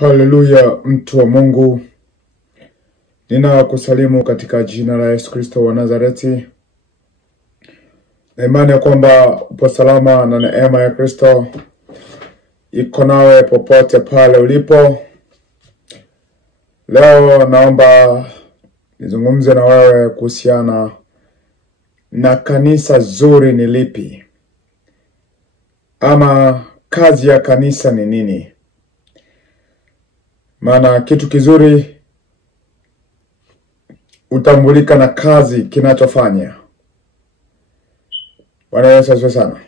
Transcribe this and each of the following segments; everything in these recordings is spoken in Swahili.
Haleluya, mtu wa Mungu. Ninakusalimu katika jina la Yesu Kristo wa Nazareti. Na imani ya kwamba upo salama na neema ya Kristo iko nawe popote pale ulipo. Leo naomba nizungumze na wewe kuhusiana na kanisa zuri ni lipi, ama kazi ya kanisa ni nini. Maana kitu kizuri utambulika na kazi kinachofanya. Bwana Yesu asifiwe sana.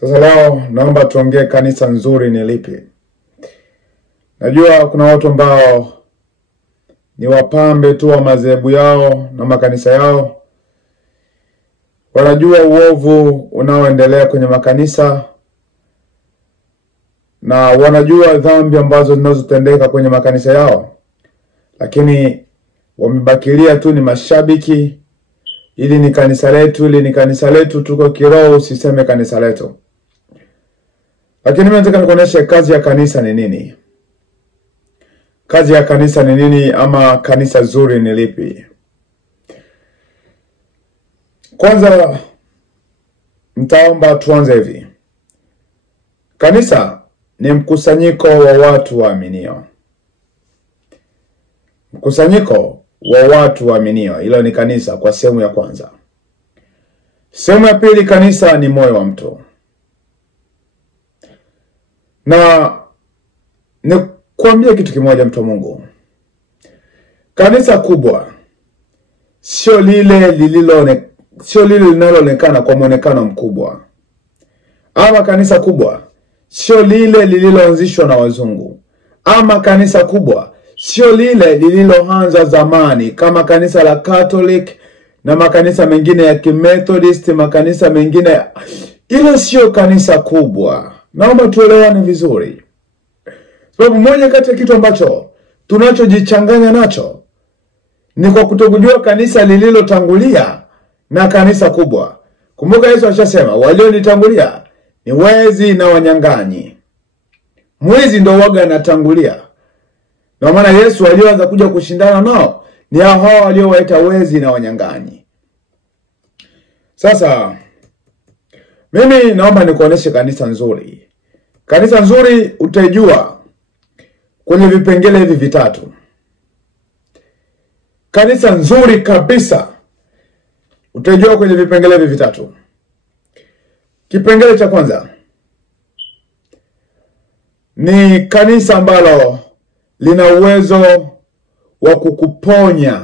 Sasa leo naomba tuongee kanisa nzuri ni lipi. Najua kuna watu ambao ni wapambe tu wa madhehebu yao na makanisa yao. Wanajua uovu unaoendelea kwenye makanisa, na wanajua dhambi ambazo zinazotendeka kwenye makanisa yao, lakini wamebakilia tu ni mashabiki. Ili ni kanisa letu, ili ni kanisa letu, tuko kiroho, usiseme kanisa letu. Lakini mimi nataka nikuoneshe kazi ya kanisa ni nini. Kazi ya kanisa ni nini, ama kanisa zuri ni lipi? Kwanza nitaomba tuanze hivi. Kanisa ni mkusanyiko wa watu waaminio. Mkusanyiko wa watu waaminio, hilo ni kanisa kwa sehemu ya kwanza. Sehemu ya pili, kanisa ni moyo wa mtu. Na nikwambie kitu kimoja, mtu wa Mungu. Kanisa kubwa sio lile linaloonekana kwa muonekano mkubwa. Ama kanisa kubwa sio lile lililoanzishwa na wazungu. Ama kanisa kubwa sio lile lililoanza zamani kama kanisa la Catholic na makanisa mengine ya Kimethodist, makanisa mengine. Ile sio kanisa kubwa. Naomba tuelewane vizuri. Sababu moja kati ya kitu ambacho tunachojichanganya nacho ni kwa kutokujua kanisa lililotangulia na kanisa kubwa. Kumbuka Yesu alishasema walionitangulia ni wezi na wanyang'anyi. Mwizi ndo waga anatangulia. Na maana Yesu alianza kuja kushindana nao ni hao waliowaita wezi na wanyang'anyi. Sasa mimi naomba nikuoneshe kanisa nzuri. Kanisa nzuri utajua kwenye vipengele hivi vitatu. Kanisa nzuri kabisa utajua kwenye vipengele hivi vitatu. Kipengele cha kwanza ni kanisa ambalo lina uwezo wa kukuponya,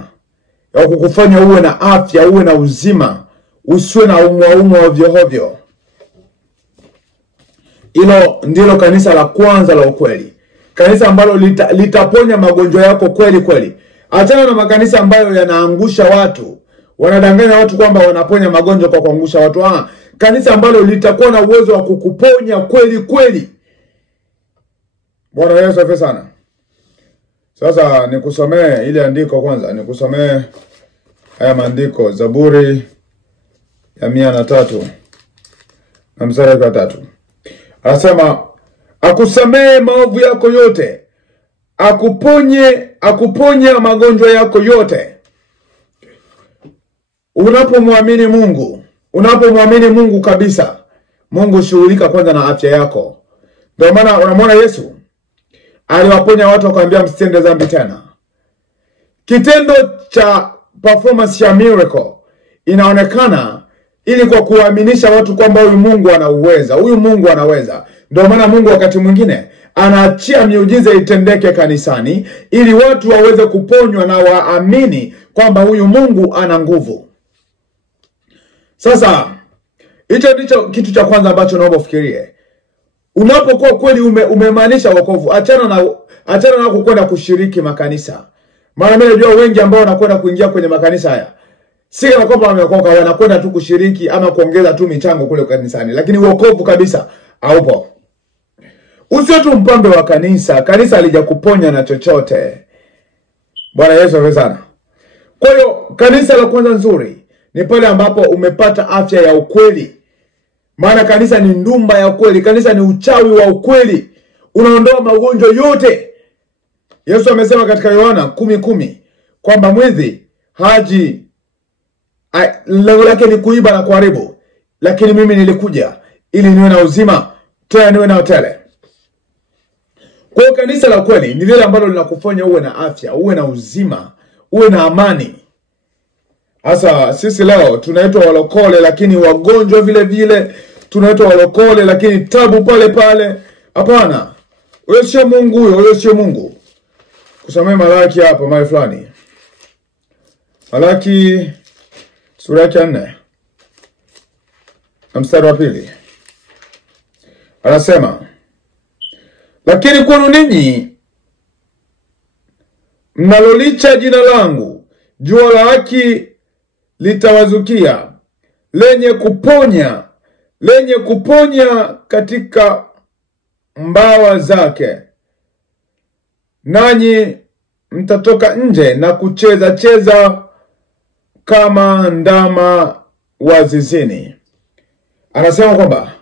wa kukufanya uwe na afya, uwe na uzima, usiwe na umwa ovyo. Hilo ndilo kanisa la kwanza la ukweli. Kanisa ambalo litaponya magonjwa yako kweli kweli. Achana na makanisa ambayo yanaangusha watu, wanadanganya watu kwamba wanaponya magonjwa kwa kuangusha watu. Kanisa ambalo litakuwa na uwezo wa kukuponya kweli kweli. Bwana Yesu asifiwe sana. Sasa nikusomee ile andiko kwanza. Nikusomee haya maandiko. Zaburi ya 103 na mstari wa 3. Anasema akusamee maovu yako yote, akuponye magonjwa yako yote. Unapomwamini Mungu kabisa, Mungu shughulika kwanza na afya yako. Ndio maana unamwona Yesu aliwaponya watu akamwambia msitende dhambi tena. Kitendo cha performance ya miracle inaonekana ili kwa kuaminisha watu kwamba huyu Mungu anauweza, huyu Mungu anaweza. Ndio maana Mungu wakati mwingine anaachia miujiza itendeke kanisani ili watu waweze kuponywa na waamini kwamba huyu Mungu ana nguvu. Sasa hicho ndicho kitu cha kwanza ambacho naomba ufikirie. Unapokuwa kweli umemaanisha wokovu, achana na kukwenda kushiriki makanisa. Maana mimi najua wengi ambao wanakwenda kuingia kwenye makanisa haya, si kama kwamba wameokoka, wanakwenda tu kushiriki ama kuongeza tu michango kule kanisani, lakini wokovu kabisa haupo. Usio tu mpambe wa kanisa. Kanisa halijakuponya na chochote. Bwana Yesu asifiwe sana. Kwa hiyo kanisa la kwanza nzuri ni pale ambapo umepata afya ya ukweli. Maana kanisa ni ndumba ya ukweli. Kanisa ni uchawi wa ukweli. Unaondoa magonjwa yote. Yesu amesema katika Yohana 10:10 kwamba mwizi haji lengo lake ni kuiba na kuharibu, lakini mimi nilikuja ili niwe na uzima, tena niwe na tele. Kwa hiyo kanisa la kweli ni lile ambalo linakufanya uwe na afya, uwe na uzima, uwe na amani. Sasa sisi leo tunaitwa walokole lakini wagonjwa vile vile, tunaitwa walokole lakini tabu pale pale. Hapana. Huyo sio Mungu, huyo sio Mungu. Kusomea Malaki hapa mahali fulani. Malaki sura ya 4 na mstari wa 2. Anasema, lakini kwenu ninyi mnalolicha jina langu, jua la haki litawazukia, lenye kuponya katika mbawa zake. Nanyi mtatoka nje na kucheza kama ndama wa zizini. Anasema kwamba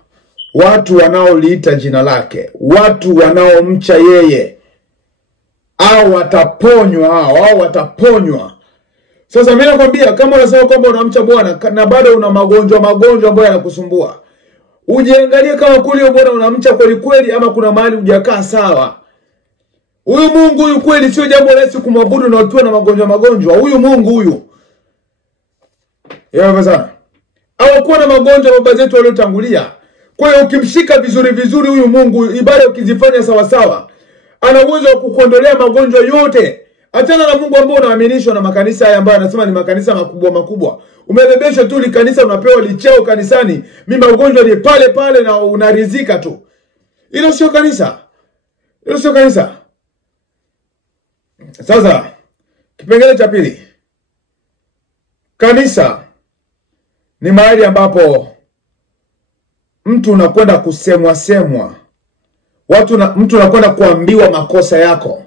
watu wanaoliita jina lake, watu wanaomcha yeye, au wataponywa. Sasa mimi nakwambia, kama unasema kwamba unamcha Bwana na bado una magonjwa ambayo yanakusumbua, ujiangalie kama kweli Bwana unamcha kweli kweli, ama kuna mahali hujakaa sawa. Huyu Mungu huyu kweli sio jambo rahisi kumwabudu na ukiwa na magonjwa. Huyu Mungu huyu. Yeye sana. Hawakuwa na magonjwa baba zetu waliotangulia. Kwa hiyo ukimshika vizuri huyu Mungu, ibada ukizifanya sawa sawa, ana uwezo wa kukuondolea magonjwa yote. Achana na Mungu ambao unaaminishwa na makanisa haya ambayo anasema ni makanisa makubwa. Umebebeshwa tu li kanisa, unapewa licheo kanisani, mimi magonjwa ni pale na unarizika tu. Hilo sio kanisa. Sasa kipengele cha pili. Kanisa ni mahali ambapo mtu unakwenda kusemwa. Mtu unakwenda kuambiwa makosa yako.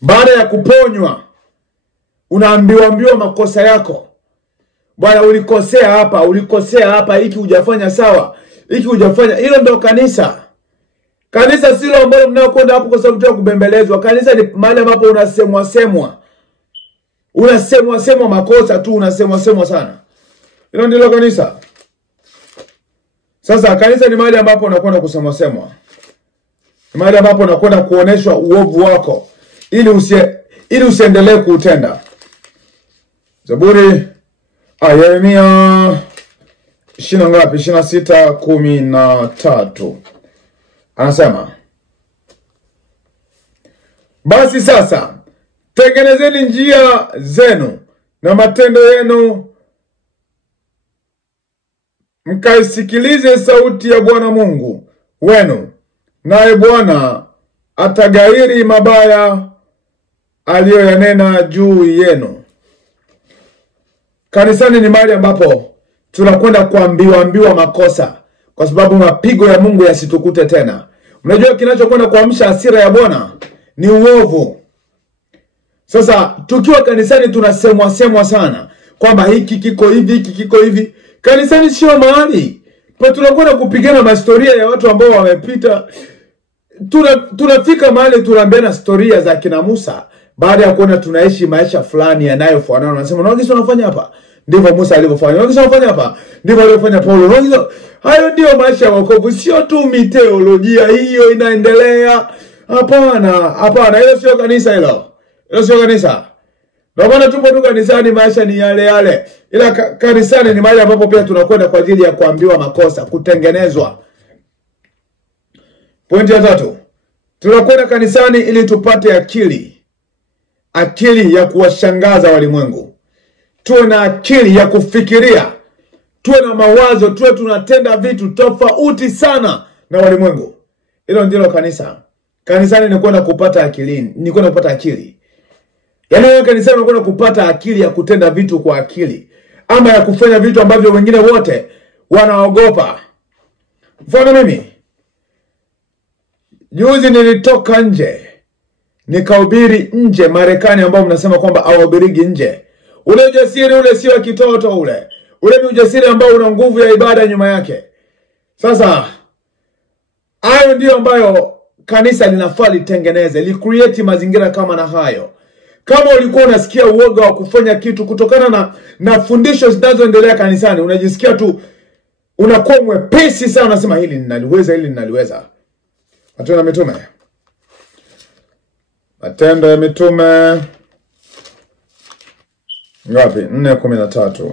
Baada ya kuponywa, unaambiwa makosa yako. Bwana, ulikosea hapa, hiki hujafanya sawa, hiki hujafanya. Hilo ndio kanisa. Kanisa silo ambalo mnaokwenda hapo kwa sababu tu kubembelezwa. Kanisa ni mahali ambapo unasemwa. Unasemwa makosa tu, unasemwa sana. Hilo ndilo kanisa. Sasa kanisa ni mahali ambapo unakwenda kusemwa. Ni mahali ambapo unakwenda kuoneshwa uovu wako ili usiendelee kuutenda. Zaburi Yeremia 26:13 anasema, basi sasa tengenezeni njia zenu na matendo yenu, mkaisikilize sauti ya Bwana Mungu wenu, naye Bwana atagairi mabaya aliyoyanena juu yenu. Kanisani ni mahali ambapo tunakwenda kuambiwa makosa, kwa sababu mapigo ya Mungu yasitukute tena. Unajua kinachokwenda kuamsha hasira ya Bwana ni uovu. Sasa tukiwa kanisani tunasemwa sana kwamba hiki kiko hivi. Kanisani sio mahali pa tunakwenda kupigana historia ya watu ambao wamepita. Tunafika mahali tunaambiana historia za kina Musa baada ya kuona tunaishi maisha fulani yanayofanana. Wanasema unaona unafanya hapa ndivyo Musa alivyofanya. Unaona unafanya hapa ndivyo alivyofanya Paulo. Unaona hayo ndio maisha ya wokovu, sio tu miteolojia hiyo inaendelea. Hapana, hilo sio kanisa hilo. Hilo sio kanisa. Ndio maana tupo tu kanisani, maisha ni yale. Ila kanisani ni mahali ambapo pia tunakwenda kwa ajili ya kuambiwa makosa, kutengenezwa. Pointi ya 3. Tunakwenda kanisani ili tupate akili ya kuwashangaza walimwengu. Tuwe na akili ya kufikiria. Tuwe na mawazo, tuwe tunatenda vitu tofauti sana na walimwengu. Hilo ndilo kanisa. Kanisani ni kwenda kupata akili. Yaani kanisani ni kwenda kupata akili ya kutenda vitu kwa akili, ama ya kufanya vitu ambavyo wengine wote wanaogopa. Mfano mimi juzi nilitoka nje nikahubiri nje Marekani, ambao mnasema kwamba hawahubirigi nje. Ule ujasiri ule sio kitoto ule. Ule ni ujasiri ambao una nguvu ya ibada nyuma yake. Sasa hayo ndio ambayo kanisa linafaa litengeneze, li create mazingira kama na hayo. Kama ulikuwa unasikia uoga wa kufanya kitu kutokana na fundisho zinazoendelea kanisani, unajisikia tu unakuwa mwepesi sana, unasema hili ninaliweza, hili ninaliweza. Matendo ya Mitume. Matendo ya Mitume ngapi? 4:13.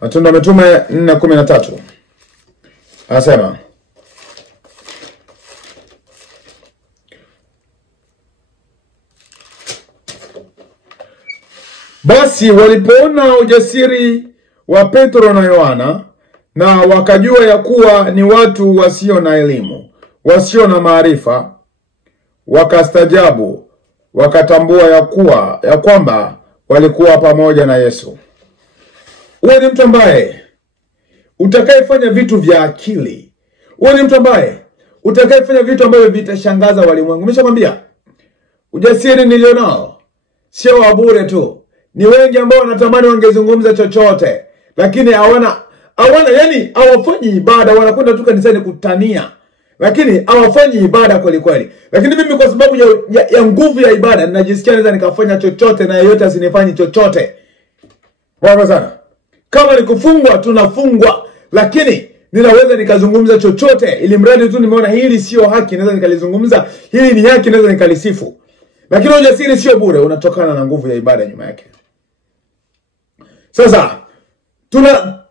Matendo ya Mitume 4:13. Anasema, basi walipoona ujasiri wa Petro na Yohana na wakajua ya kuwa ni watu wasio na elimu, wasio na maarifa, wakastajabu, wakatambua ya kwamba walikuwa pamoja na Yesu. Uwe ni mtu ambaye utakayefanya vitu vya akili. Uwe ni mtu ambaye utakayefanya vitu ambavyo vitashangaza walimwengu. Nimeshakwambia ujasiri nilionao sio wa bure tu. Ni wengi ambao wanatamani wangezungumza chochote, lakini hawana yani hawafanyi ibada, wanakwenda tu kanisani kutania, lakini hawafanyi ibada kweli kweli. Lakini mimi kwa sababu ya nguvu ya ibada ninajisikia naweza nikafanya chochote na yeyote asinifanye chochote. Wapo sana. Kama ni kufungwa tunafungwa, lakini ninaweza nikazungumza chochote ili mradi tu nimeona hili sio haki, naweza nikalizungumza, hili ni haki, naweza nikalisifu. Lakini ujasiri sio bure, unatokana na nguvu ya ibada nyuma yake. Sasa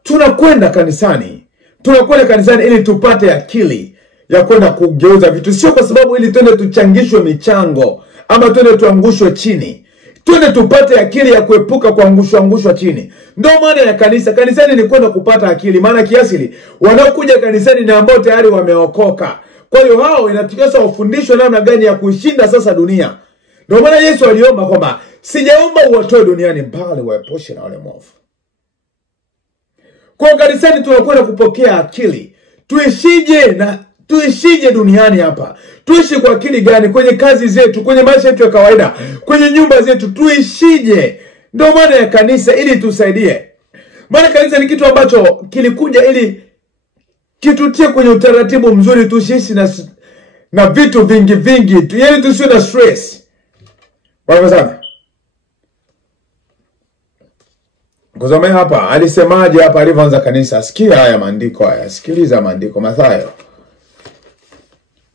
tunakwenda kanisani. Tunakwenda kanisani ili tupate akili ya kwenda kugeuza vitu, sio kwa sababu ili twende tuchangishwe michango ama twende tuangushwe chini. Twende tupate akili ya kuepuka kuangushwa chini. Ndio maana ya kanisa. Kanisani ni kwenda kupata akili. Maana kiasili wanaokuja kanisani ni ambao tayari wameokoka. Kwa hiyo hao inatukasa wafundishwe namna gani ya kushinda sasa dunia. Ndio maana Yesu aliomba kwamba sijaomba uwatoe duniani bali waepushe na wale mwovu. Kwa kanisani tunakwenda kupokea akili. Tuishije duniani hapa? Tuishi kwa akili gani kwenye kazi zetu, kwenye maisha yetu ya kawaida, kwenye nyumba zetu, tuishije? Ndio maana ya kanisa, ili tusaidie. Maana kanisa ni kitu ambacho kilikuja ili kitutie kwenye utaratibu mzuri, tuishi na vitu vingi, yaani tusiwe na stress. Wapo sana. Kusomea hapa, alisemaje hapa alivyoanza kanisa? Sikia haya maandiko haya, sikiliza maandiko. Mathayo.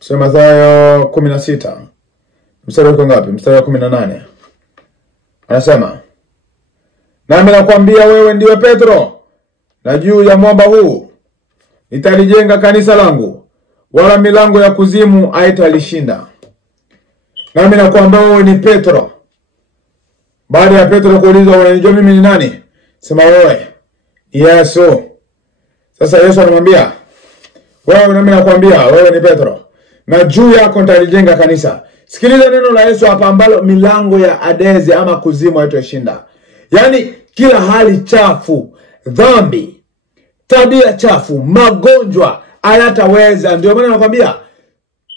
Sema Mathayo 16. Mstari wako ngapi? Mstari wa 18. Anasema, nami nakwambia wewe ndiwe Petro, na juu ya mwamba huu nitalijenga kanisa langu, wala milango ya kuzimu haitalishinda. Nami nakwambia wewe ni Petro. Baada ya Petro kuulizwa unanijua mimi ni nani? Sema wewe Yesu. Sasa Yesu anamwambia, wewe, nami nakwambia wewe ni Petro, na juu yako nitalijenga kanisa. Sikiliza neno la Yesu hapa, ambalo milango ya Adezi ama kuzimu haitoshinda. Yaani kila hali chafu, dhambi, tabia chafu, magonjwa hayataweza. Ndio maana nakwambia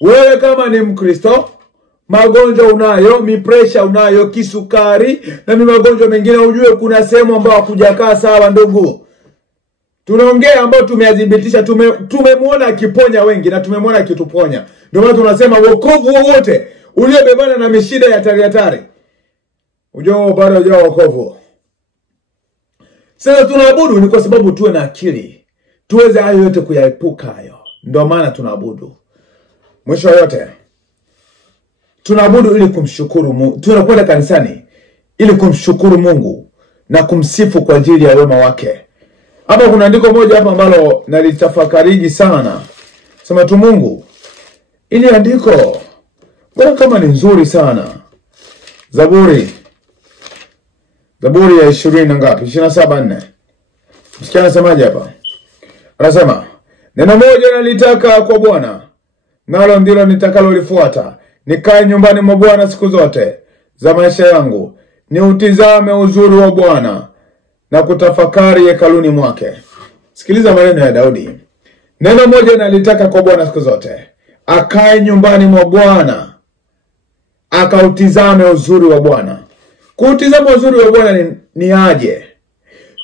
wewe kama ni Mkristo, magonjwa unayo, pressure unayo, kisukari na magonjwa mengine, ujue kuna sehemu ambayo hakujakaa sawa ndugu. Tunaongea ambao tumeadhibitisha, tumemwona akiponya wengi na tumemwona akituponya. Ndio maana tunasema wokovu wowote uliobebana na mishida ya hatari, ujue bado hujao wokovu. Sasa tunaabudu ni kwa sababu tuwe na akili, tuweze hayo yote kuyaepuka hayo. Ndio maana tunaabudu. Mwisho yote tunaabudu ili kumshukuru Mungu. Tunakwenda kanisani ili kumshukuru Mungu na kumsifu kwa ajili ya wema wake. Hapa kuna andiko moja hapa ambalo nalitafakari sana. Sema tu Mungu, ili andiko bwana kama ni nzuri sana. Zaburi ya 20 na ngapi? 27:4. Msikia anasemaje hapa? Anasema, neno moja nalitaka kwa Bwana, nalo ndilo nitakalolifuata, nikae nyumbani mwa Bwana siku zote za maisha yangu, niutizame uzuri wa Bwana na kutafakari hekaluni mwake. Sikiliza maneno ya Daudi. Neno moja nalitaka kwa Bwana siku zote, akae nyumbani mwa Bwana, akautizame uzuri wa Bwana. Kuutizama uzuri wa Bwana ni aje?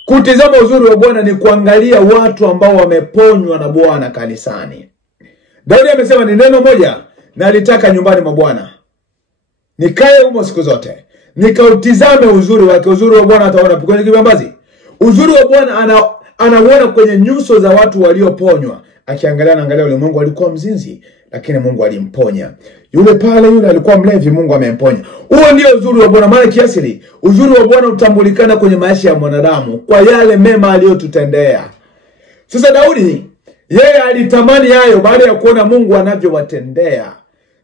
Kutizama uzuri wa Bwana ni kuangalia watu ambao wameponywa na Bwana kanisani. Daudi amesema ni neno moja na alitaka nyumbani mwa Bwana, nikae humo siku zote, nikautizame uzuri wake. Uzuri wa Bwana ataona kwenye kibambazi. Uzuri wa Bwana anauona kwenye nyuso za watu walioponywa. Angalia ulimwengu alikuwa mzinzi, lakini Mungu alimponya. Yule alikuwa mlevi, Mungu amemponya. Huo ndio uzuri wa Bwana. Maana kiasili uzuri wa Bwana utambulikana kwenye maisha ya mwanadamu kwa yale mema aliyotutendea. Sasa Daudi yeye alitamani hayo baada ya kuona Mungu anavyowatendea.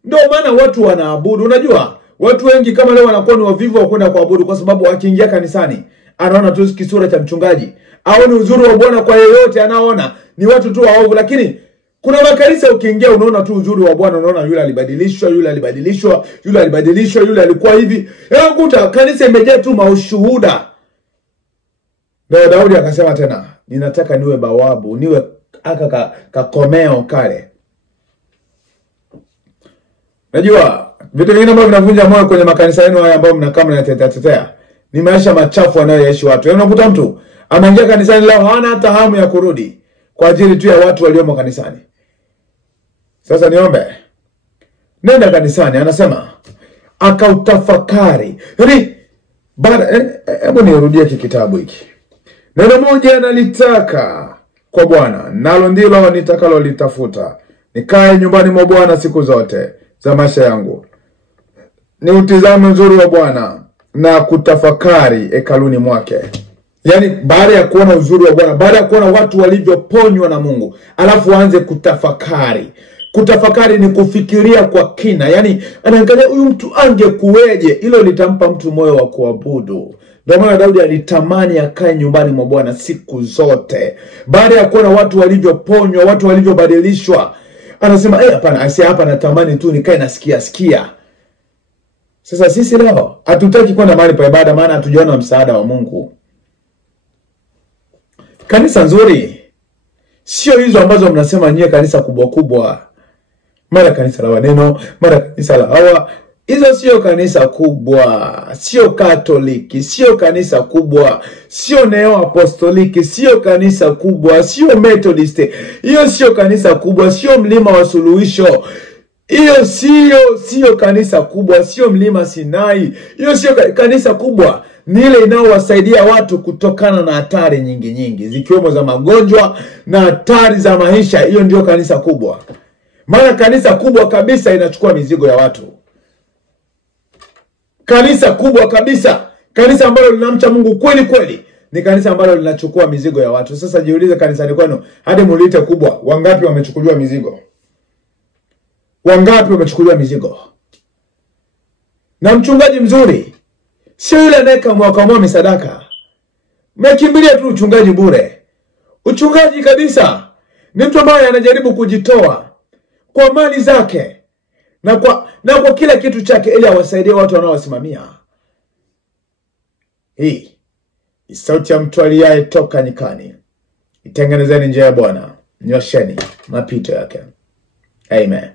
Ndio maana watu wanaabudu. Unajua watu wengi kama leo wanakuwa ni wavivu wa kwenda kuabudu, kwa sababu akiingia kanisani anaona tu kisura cha mchungaji. Aone uzuri wa Bwana kwa yeyote anaona ni watu tu waovu. Lakini kuna makanisa ukiingia unaona tu uzuri wa Bwana, unaona yule alibadilishwa, yule alikuwa hivi. Kuta kanisa imejaa tu maushuhuda. Na Daudi akasema tena, ninataka niwe bawabu, niwe aka kakomeo kale. Najua vitu vingine ambavyo vinavunja moyo kwenye makanisa yenu haya ambao mnakaa mnatetea ni maisha machafu wanayoishi watu. Unakuta mtu anaingia kanisani leo hana hata hamu ya kurudi kwa ajili tu ya watu waliomo kanisani. Sasa niombe, nenda kanisani, anasema akautafakari. Hebu nirudie kitabu hiki. Neno moja nalitaka kwa Bwana, nalo ndilo nitakalo litafuta, nikae nyumbani mwa Bwana siku zote za maisha yangu, ni utizame uzuri wa Bwana na kutafakari hekaluni mwake. Yani baada ya kuona uzuri wa Bwana, baada ya kuona watu walivyoponywa na Mungu, alafu aanze kutafakari. Kutafakari ni kufikiria kwa kina. Yani anaangalia huyu mtu angekuweje. Hilo litampa mtu moyo wa kuabudu. Ndio maana Daudi alitamani akae nyumbani mwa Bwana siku zote. Baada ya kuona watu walivyoponywa, watu walivyobadilishwa, anasema hapa natamani tu nikae nasikia. Sasa sisi leo hatutaki kwenda mahali pa ibada, maana hatujaona msaada wa Mungu. Kanisa nzuri sio hizo ambazo mnasema nyie kanisa kubwa. Mara kanisa la Waneno, mara kanisa la Hawa. Hizo sio kanisa kubwa. Sio Katoliki, sio kanisa kubwa. Sio Neo Apostoliki, sio kanisa kubwa. Sio Methodist, hiyo sio kanisa kubwa. Sio Mlima wa Suluhisho, hiyo sio kanisa kubwa. Sio Mlima Sinai, hiyo sio kanisa kubwa. Ni ile inaowasaidia watu kutokana na hatari nyingi zikiwemo za magonjwa na hatari za maisha. Hiyo ndio kanisa kubwa. Maana kanisa kubwa kabisa inachukua mizigo ya watu. Kanisa kubwa kabisa, kanisa ambalo linamcha Mungu kweli ni kanisa ambalo linachukua mizigo ya watu. Sasa jiulize, kanisani kwenu hadi muliite kubwa, wangapi wamechukuliwa mizigo? Wangapi wamechukuliwa mizigo? Na mchungaji mzuri sio yule anayekamua misadaka. Mmekimbilia tu uchungaji bure. Uchungaji kabisa ni mtu ambaye anajaribu kujitoa kwa mali zake na kwa kila kitu chake ili awasaidie watu wanaowasimamia. Hii ni sauti ya mtu aliye toka nyikani. Itengenezeni njia ya Bwana, nyosheni mapito yake. Amen.